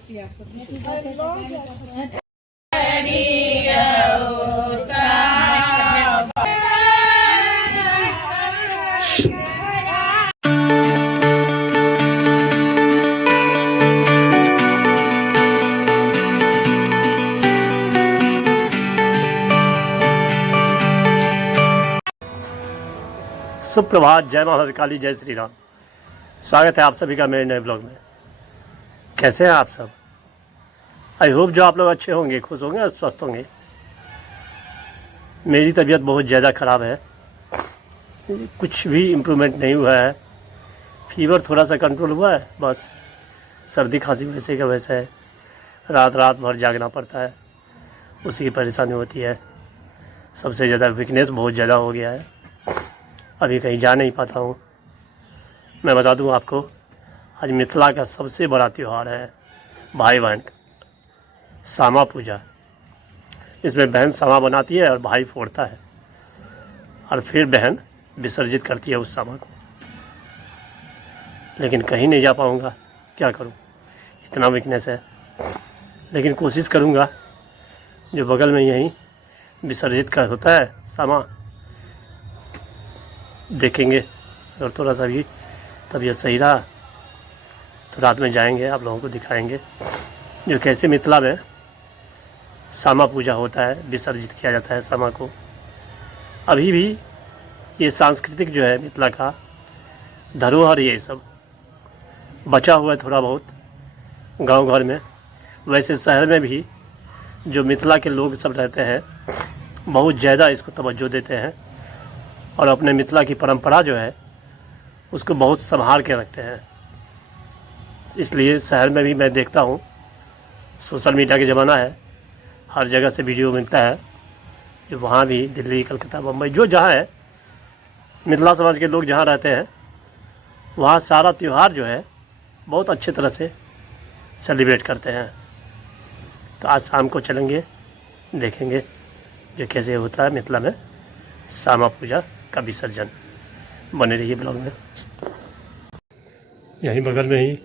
होती है आपको। सुप्रभात, जय माता काली, जय श्री राम। स्वागत है आप सभी का मेरे नए ब्लॉग में। कैसे हैं आप सब? आई होप जो आप लोग अच्छे होंगे, खुश होंगे और स्वस्थ होंगे। मेरी तबीयत बहुत ज़्यादा ख़राब है, कुछ भी इम्प्रूवमेंट नहीं हुआ है। फीवर थोड़ा सा कंट्रोल हुआ है, बस सर्दी खांसी वैसे का वैसा है। रात भर जागना पड़ता है, उसी की परेशानी होती है। सबसे ज़्यादा वीकनेस बहुत ज़्यादा हो गया है, अभी कहीं जा नहीं पाता हूँ। मैं बता दूँ आपको, आज मिथिला का सबसे बड़ा त्यौहार है भाई बहन सामा पूजा। इसमें बहन सामा बनाती है और भाई फोड़ता है, और फिर बहन विसर्जित करती है उस सामा को। लेकिन कहीं नहीं जा पाऊँगा, क्या करूँ, इतना वीकनेस है। लेकिन कोशिश करूँगा, जो बगल में यहीं विसर्जित कर होता है सामा, देखेंगे। और थोड़ा सा भी तबीयत सही रहा तो रात में जाएंगे, आप लोगों को दिखाएंगे जो कैसे मिथिला में सामा पूजा होता है, विसर्जित किया जाता है सामा को। अभी भी ये सांस्कृतिक जो है मिथिला का धरोहर, ये सब बचा हुआ है थोड़ा बहुत गांव घर में। वैसे शहर में भी जो मिथिला के लोग सब रहते हैं, बहुत ज़्यादा इसको तवज्जो देते हैं और अपने मिथिला की परंपरा जो है उसको बहुत संभाल के रखते हैं। इसलिए शहर में भी मैं देखता हूँ, सोशल मीडिया का ज़माना है, हर जगह से वीडियो मिलता है। जो वहाँ भी दिल्ली, कलकत्ता, मुंबई, जो जहाँ है, मिथिला समाज के लोग जहाँ रहते हैं, वहाँ सारा त्यौहार जो है बहुत अच्छे तरह से सेलिब्रेट करते हैं। तो आज शाम को चलेंगे, देखेंगे जो कैसे होता है मिथिला में सामा पूजा का विसर्जन। बने रहिए ब्लॉग में। यहीं बगल में ही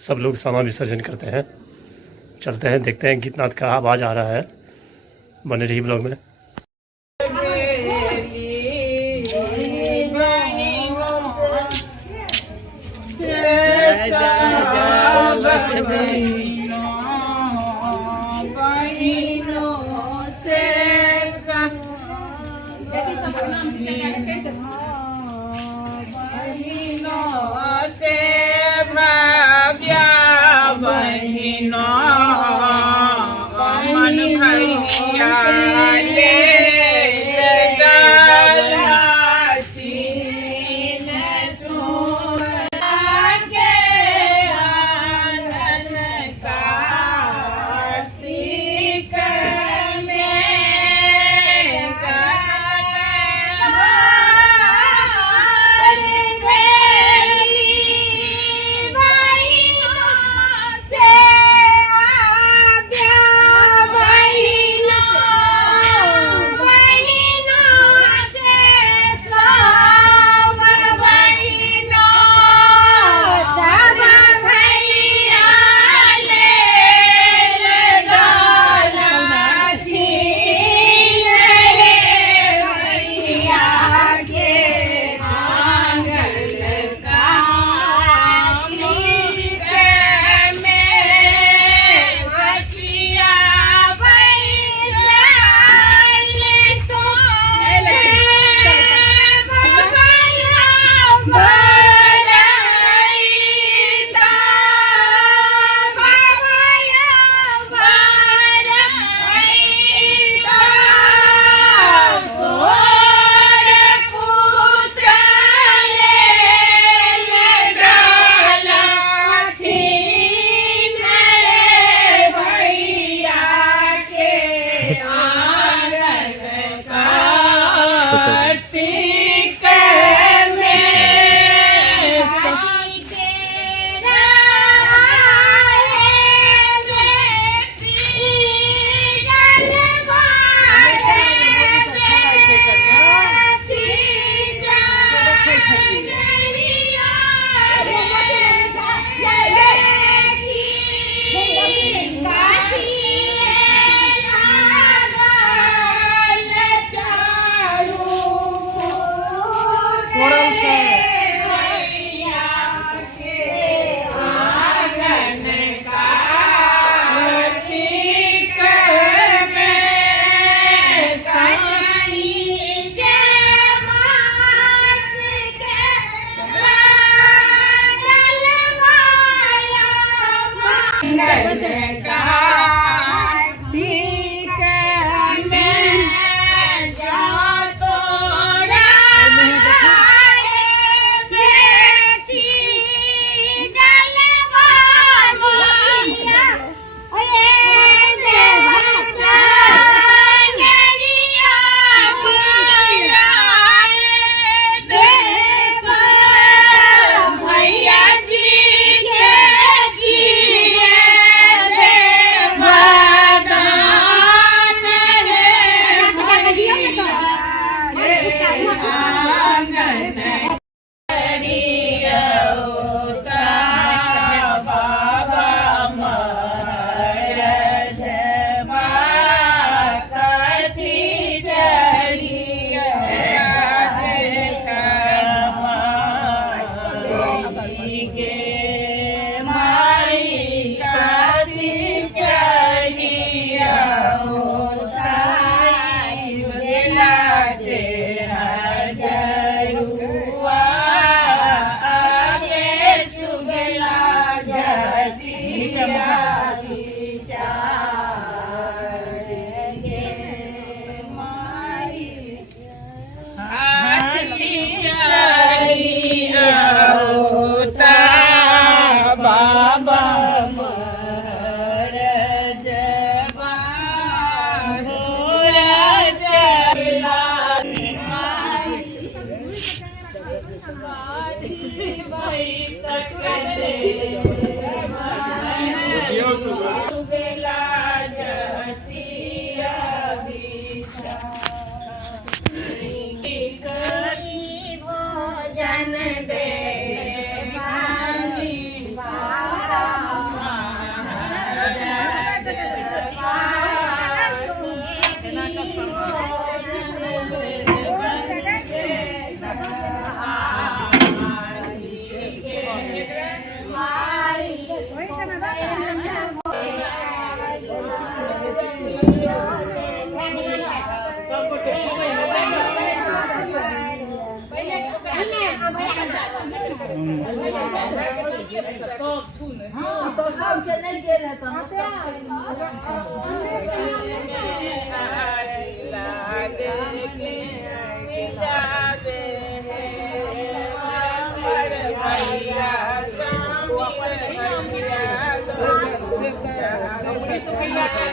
सब लोग सामा विसर्जन करते हैं। चलते हैं, देखते हैं गीतनाद का आवाज़ आ रहा है। बने रहिए ब्लॉग में।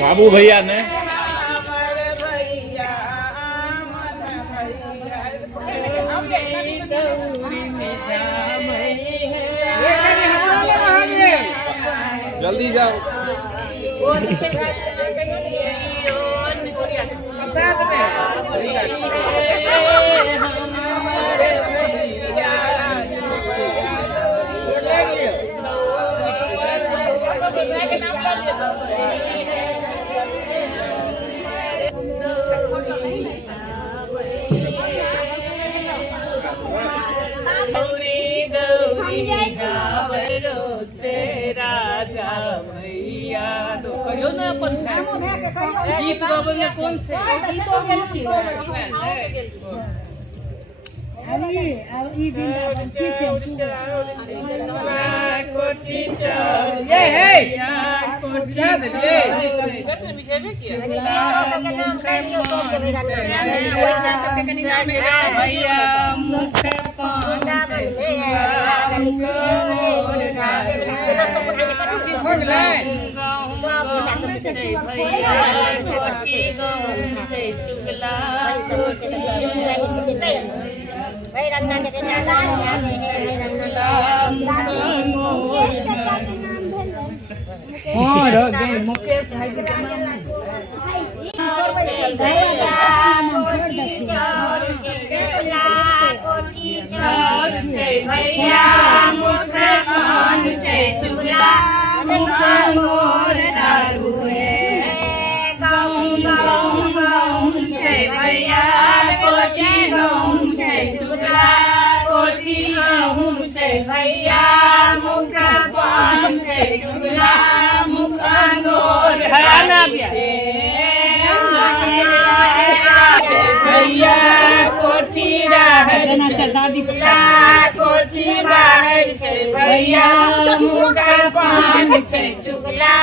बाबू भैया ने जल्दी जाओ। गीत गाबे कौन छे गीतो गेल छी अभी ई वृंदावन की छे कोटी ये हे कोटी दे कते बिछेबे किया के नाम खाइयो तो के भैया के नाम भैया मुख पाना ले हमको हो गेलै मुकेश भाई के नाम भैया मुख पान से चुगला मुख मोर दारू गाँव गाँव गाँव से भैया कोटी गाँव से चुगला चुगला मुकांदोर हराना भैया कोठी बाहर कोठी बाहर से भैया मुका पान से चुगला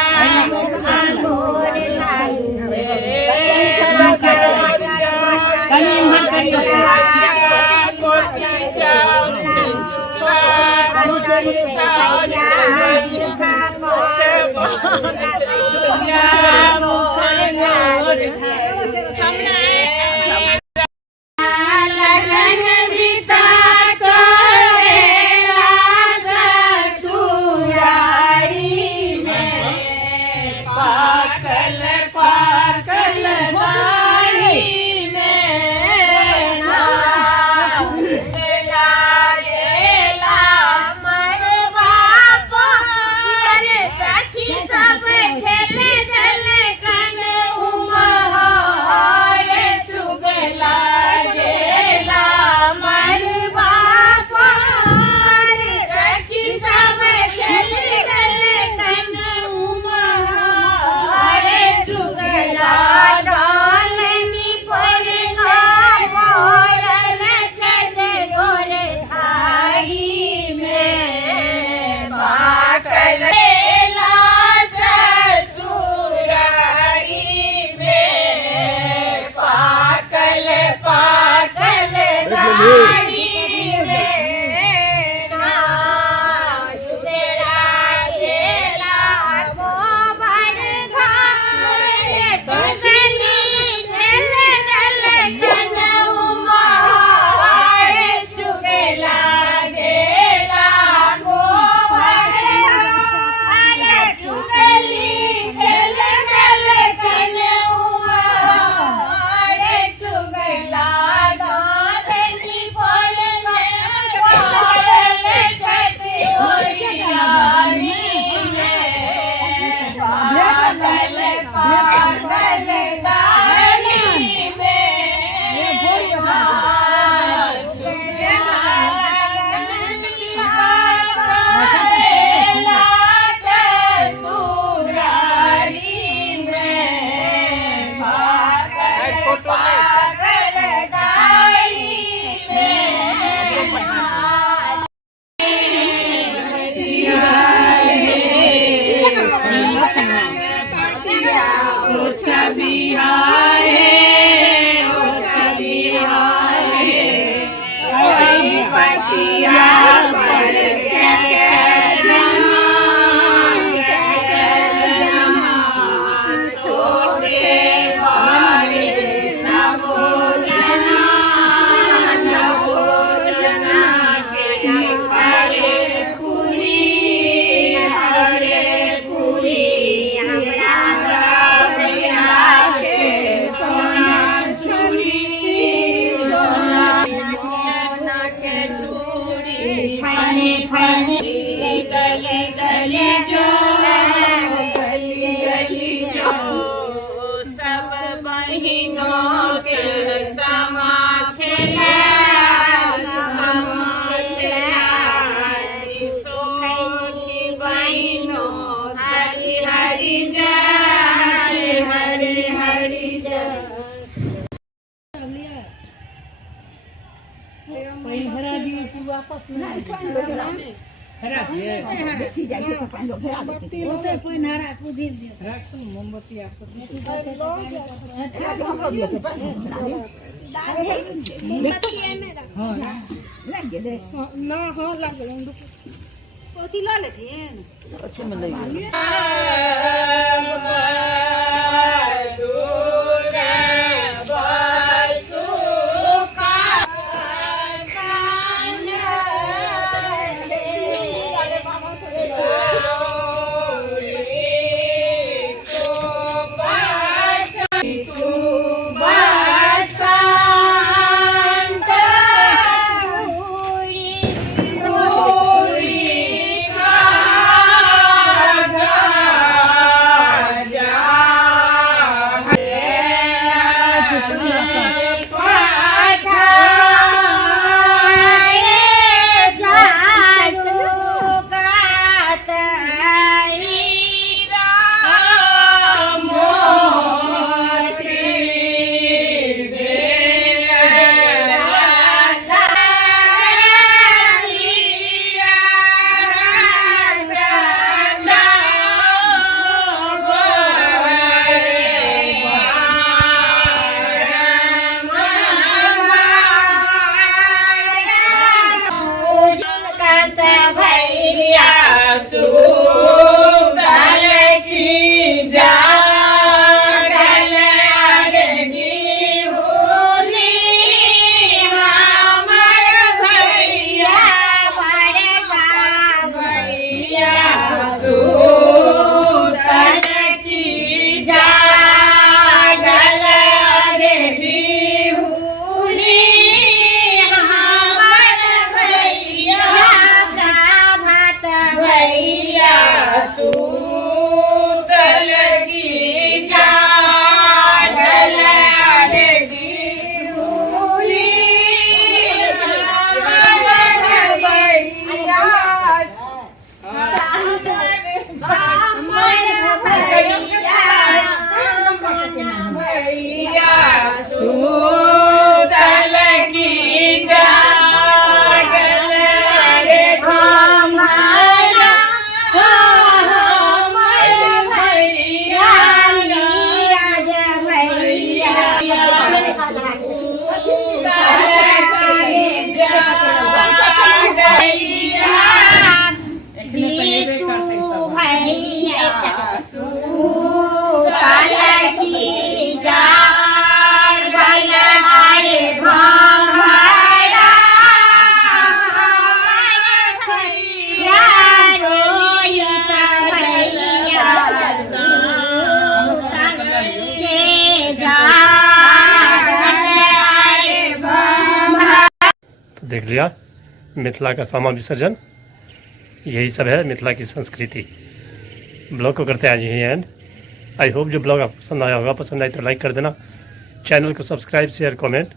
मुकांदोर देख लिया मिथिला का सामा विसर्जन, यही सब है मिथिला की संस्कृति। ब्लॉग को करते हैं आज यही एंड। आई होप जो ब्लॉग आपको पसंद आया होगा, पसंद आए तो लाइक कर देना, चैनल को सब्सक्राइब शेयर कमेंट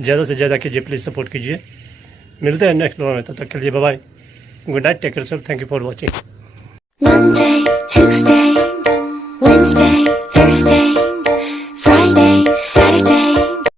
ज़्यादा से ज़्यादा कीजिए, प्लीज़ सपोर्ट कीजिए। मिलते हैं नेक्स्ट ब्लॉग में, तब तक के लिए bye bye, good night, take care, thank you for watching. Monday, Tuesday, Wednesday, Thursday